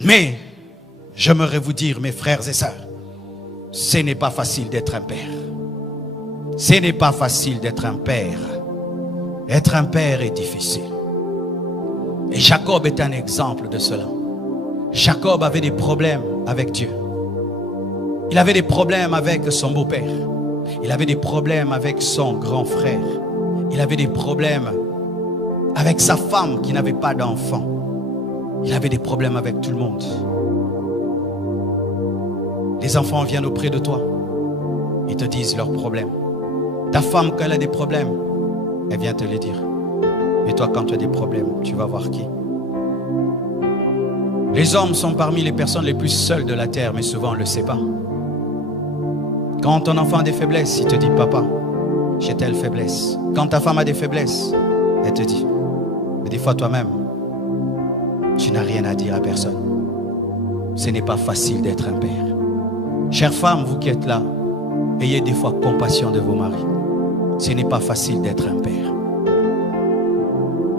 Mais j'aimerais vous dire, mes frères et sœurs, ce n'est pas facile d'être un père. Ce n'est pas facile d'être un père. Être un père est difficile. Et Jacob est un exemple de cela. Jacob avait des problèmes avec Dieu. Il avait des problèmes avec son beau-père. Il avait des problèmes avec son grand frère. Il avait des problèmes avec sa femme qui n'avait pas d'enfant. Il avait des problèmes avec tout le monde. Les enfants viennent auprès de toi. Ils te disent leurs problèmes. Ta femme, quand elle a des problèmes, elle vient te les dire. Et toi, quand tu as des problèmes, tu vas voir qui? Les hommes sont parmi les personnes les plus seules de la terre, mais souvent on ne le sait pas. Quand ton enfant a des faiblesses, il te dit, papa, j'ai telle faiblesse. Quand ta femme a des faiblesses, elle te dit. Mais des fois toi-même, tu n'as rien à dire à personne. Ce n'est pas facile d'être un père. Chères femmes, vous qui êtes là, ayez des fois compassion de vos maris. Ce n'est pas facile d'être un père.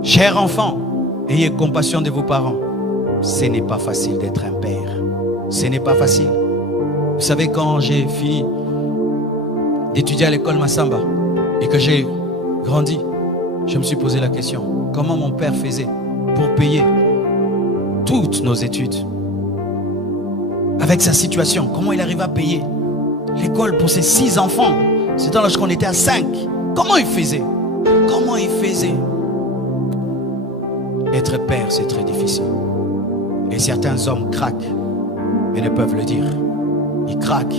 Chers enfants, ayez compassion de vos parents. Ce n'est pas facile d'être un père. Ce n'est pas facile. Vous savez, quand j'ai fini d'étudier à l'école Massamba et que j'ai grandi, je me suis posé la question, comment mon père faisait pour payer toutes nos études? Avec sa situation, comment il arrive à payer l'école pour ses 6 enfants? C'était lorsqu'on était à 5. Comment il faisait? Comment il faisait? Être père, c'est très difficile. Et certains hommes craquent, mais ne peuvent le dire. Ils craquent.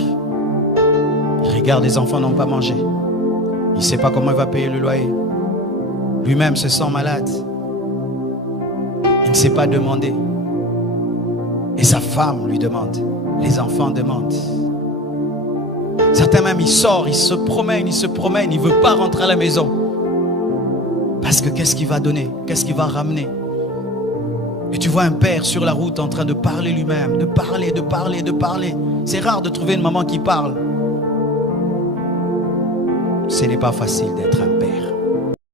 Ils regardent les enfants n'ont pas mangé. Il ne sait pas comment il va payer le loyer. Lui-même se sent malade. Il ne sait pas demander. Et sa femme lui demande. Les enfants demandent. Certains même, ils sortent, ils se promènent. Il ne veut pas rentrer à la maison. Parce que qu'est-ce qu'il va donner? Qu'est-ce qu'il va ramener? Et tu vois un père sur la route en train de parler lui-même. De parler. C'est rare de trouver une maman qui parle. Ce n'est pas facile d'être un père.